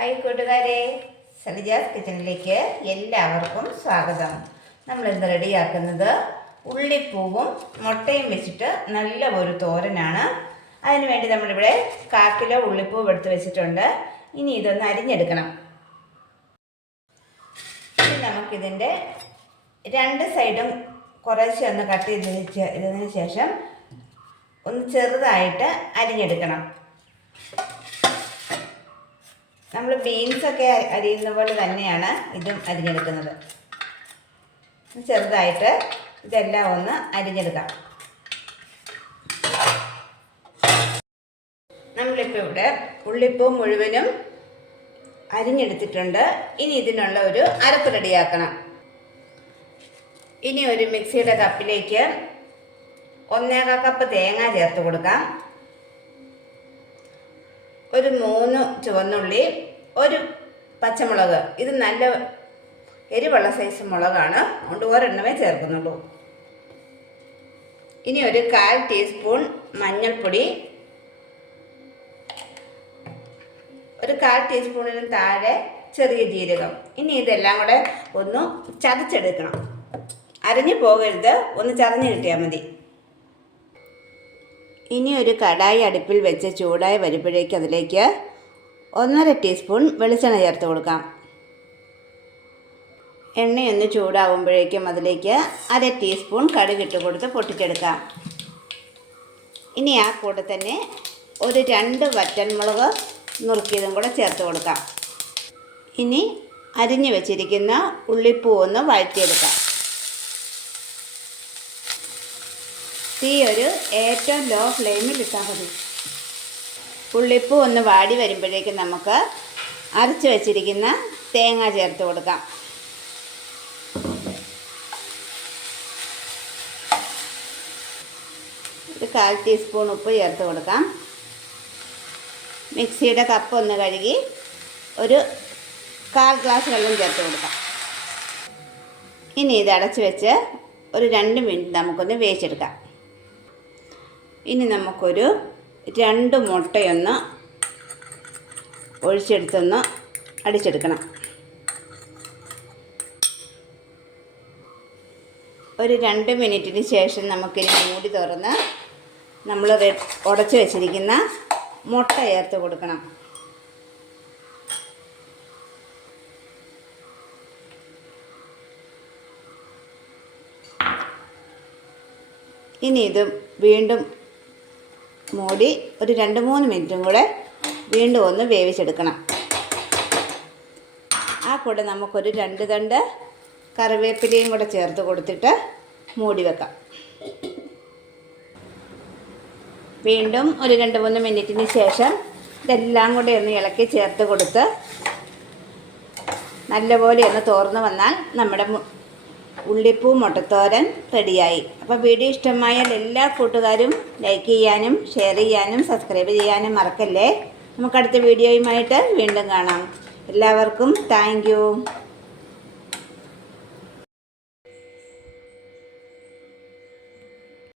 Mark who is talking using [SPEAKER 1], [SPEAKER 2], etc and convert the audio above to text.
[SPEAKER 1] Hi കൂട്ടുകാരെ. സലിജാസ് കിച്ചണിലേക്ക് എല്ലാവർക്കും സ്വാഗതം. നമ്മൾ ഇന്ന് റെഡിയാക്കുന്നത് ഉള്ളിപ്പൂവും മുട്ടയും വെച്ചിട്ട് നല്ല ഒരു തോരനാണ്. അതിന് വേണ്ടി നമ്മളിവിടെ കാക്കിലോ കിലോ ഉള്ളിപ്പൂവ് എടുത്ത് വെച്ചിട്ടുണ്ട്. ഇനി ഇതൊന്ന് അരിഞ്ഞെടുക്കണം. ഇനി നമുക്കിതിന്റെ രണ്ട് സൈഡും കുറേശ്ശെ ഒന്ന് കട്ട് ചെയ്തതിന് ശേഷം ഒന്ന് ചെറുതായിട്ട് അരിഞ്ഞെടുക്കണം. നമ്മൾ ബീൻസൊക്കെ അരിയുന്ന പോലെ തന്നെയാണ് ഇതും അരിഞ്ഞെടുക്കുന്നത്. ചെറുതായിട്ട് ഇതെല്ലാം ഒന്ന് അരിഞ്ഞെടുക്കാം. നമ്മളിപ്പോൾ ഇവിടെ ഉള്ളിപ്പൂ മുഴുവനും അരിഞ്ഞെടുത്തിട്ടുണ്ട്. ഇനി ഇതിനുള്ള ഒരു അരപ്പ് റെഡിയാക്കണം. ഇനി ഒരു മിക്സിയുടെ കപ്പിലേക്ക് ഒന്നേകാൽ കപ്പ് തേങ്ങ ചേർത്ത് കൊടുക്കാം. ഒരു മൂന്ന് ചുവന്നുള്ളി ഒരു പച്ചമുളക്. ഇത് നല്ല എരിവുള്ള സൈസ് മുളകാണ്. അതുകൊണ്ട് ഒരെണ്ണമേ ചേർക്കുന്നുള്ളൂ. ഇനി ഒരു കാൽ ടീസ്പൂൺ മഞ്ഞൾപ്പൊടി. ഒരു കാൽ ടീസ്പൂണിനും താഴെ ചെറിയ ജീരകം. ഇനി ഇതെല്ലാം കൂടെ ഒന്ന് ചതച്ചെടുക്കണം. അരഞ്ഞു പോകരുത്. ഒന്ന് ചതഞ്ഞ് കിട്ടിയാൽ മതി. ഇനി ഒരു കടായി അടുപ്പിൽ വെച്ച് ചൂടായി വരുമ്പോഴേക്ക് അതിലേക്ക് ഒന്നര ടീസ്പൂൺ വെളിച്ചെണ്ണ ചേർത്ത് കൊടുക്കാം. എണ്ണയൊന്ന് ചൂടാവുമ്പോഴേക്കും അതിലേക്ക് അര ടീസ്പൂൺ കടുകിട്ട് കൊടുത്ത് പൊട്ടിച്ചെടുക്കാം. ഇനി ആ കൂടെ തന്നെ ഒരു രണ്ട് വറ്റൻമുളക് നുറുക്കിയതും കൂടെ ചേർത്ത് കൊടുക്കാം. ഇനി അരിഞ്ഞു വെച്ചിരിക്കുന്ന ഉള്ളിപ്പൂ ഒന്ന് വഴറ്റിയെടുക്കാം. തീ ഒരു ഏറ്റവും ലോ ഫ്ലെയിമിൽ ഇട്ടാൽ മതി. ഉള്ളിപ്പൂ ഒന്ന് വാടി വരുമ്പോഴേക്കും നമുക്ക് അരച്ച് വെച്ചിരിക്കുന്ന തേങ്ങ ചേർത്ത് കൊടുക്കാം. ഒരു കാൽ ടീസ്പൂൺ ഉപ്പ് ചേർത്ത് കൊടുക്കാം. മിക്സിയുടെ കപ്പ് ഒന്ന് കഴുകി ഒരു കാൽ ഗ്ലാസ് വെള്ളം ചേർത്ത് കൊടുക്കാം. ഇനി ഇത് അടച്ച് വെച്ച് ഒരു രണ്ട് മിനിറ്റ് നമുക്കൊന്ന് വേവിച്ചെടുക്കാം. ഇനി നമുക്കൊരു രണ്ട് മുട്ടയൊന്ന് ഒഴിച്ചെടുത്തൊന്ന് അടിച്ചെടുക്കണം. ഒരു രണ്ട് മിനിറ്റിന് ശേഷം നമുക്കിനി മൂടി തുറന്ന് നമ്മൾ ഉടച്ചു വെച്ചിരിക്കുന്ന മുട്ട ചേർത്ത് കൊടുക്കണം. ഇനി ഇത് വീണ്ടും മൂടി ഒരു രണ്ട് മൂന്ന് മിനിറ്റും കൂടെ വീണ്ടും ഒന്ന് വേവിച്ചെടുക്കണം. ആ കൂടെ നമുക്കൊരു രണ്ട് തണ്ട് കറിവേപ്പിലയും കൂടെ ചേർത്ത് കൊടുത്തിട്ട് മൂടി വെക്കാം. വീണ്ടും ഒരു രണ്ട് മൂന്ന് മിനിറ്റിന് ശേഷം ഇതെല്ലാം കൂടെ ഒന്ന് ഇളക്കി ചേർത്ത് കൊടുത്ത് നല്ലപോലെ ഒന്ന് തോർന്ന് വന്നാൽ നമ്മുടെ ഉള്ളിപ്പൂ മുട്ടത്തോരൻ റെഡിയായി. അപ്പോൾ വീഡിയോ ഇഷ്ടമായാൽ എല്ലാ കൂട്ടുകാരും ലൈക്ക് ചെയ്യാനും ഷെയർ ചെയ്യാനും സബ്സ്ക്രൈബ് ചെയ്യാനും മറക്കല്ലേ? നമുക്കടുത്ത വീഡിയോയുമായിട്ട് വീണ്ടും കാണാം. എല്ലാവർക്കും താങ്ക്